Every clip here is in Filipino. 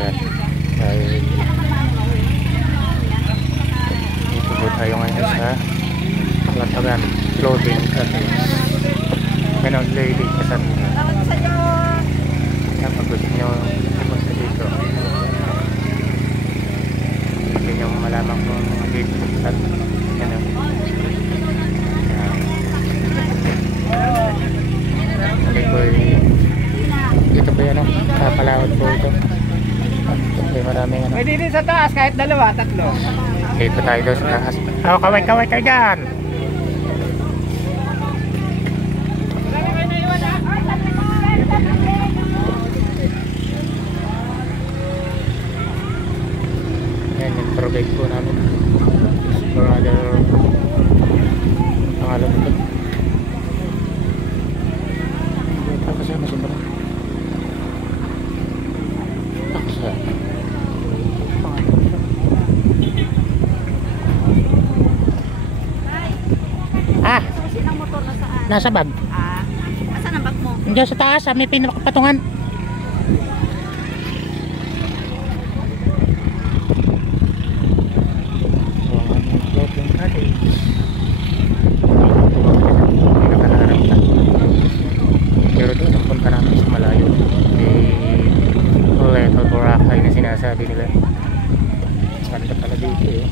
Ayan. Dahil dito po tayo ngayon sa Kalatagan Clothing Agency. Ganon lady kasabi nyo. Kaya pag gusto nyo pumunta dito, gusto nyo malaman kung dito at ganon. Hindi po dito po yan o, kapalawad po ito. Ito maraming ano. Pwede din sa taas kahit dalawa, tatlo. Dito tayo doon sa taas. Oh, kaway kayo dyan. Yan yung project po namin for other pangalan ito. Dito kasi masubra paksa nasa bag. Asan ang bag mo? Diyan sa taas, may pinakapatungan. Pero doon ang punta namin sa malayo. Little Boracay na sinasabi nila. Ganda pala dito eh.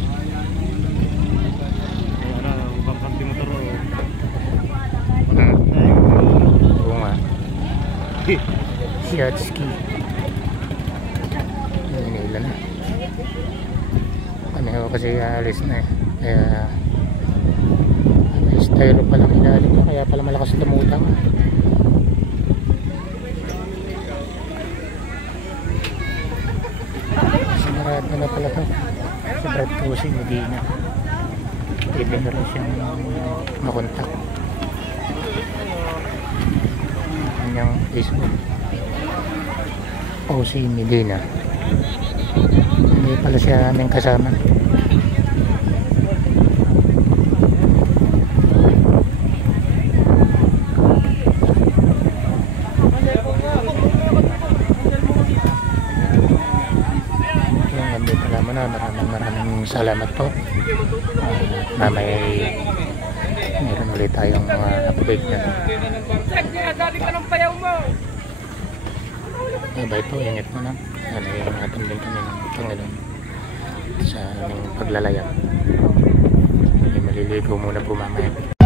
Jet ski. Inilan na. Ano kasi alis na eh. Kaya may styro palang ilalim na. Kaya pala malakas lumutang. Sinarado na pala to. Sa Brad Pusi, hindi na. Pwede na rin siyang makontak. Kanyang Facebook. Pusi Medina. Hindi pala siya aming kasama. Maraming salamat po. Mamaya meron ulit tayong mga update na. Bye po, ingat mo na. Ano yung ingatan din kami ng Panginoon sa aming paglalayag. Maliligo muna po mamaya.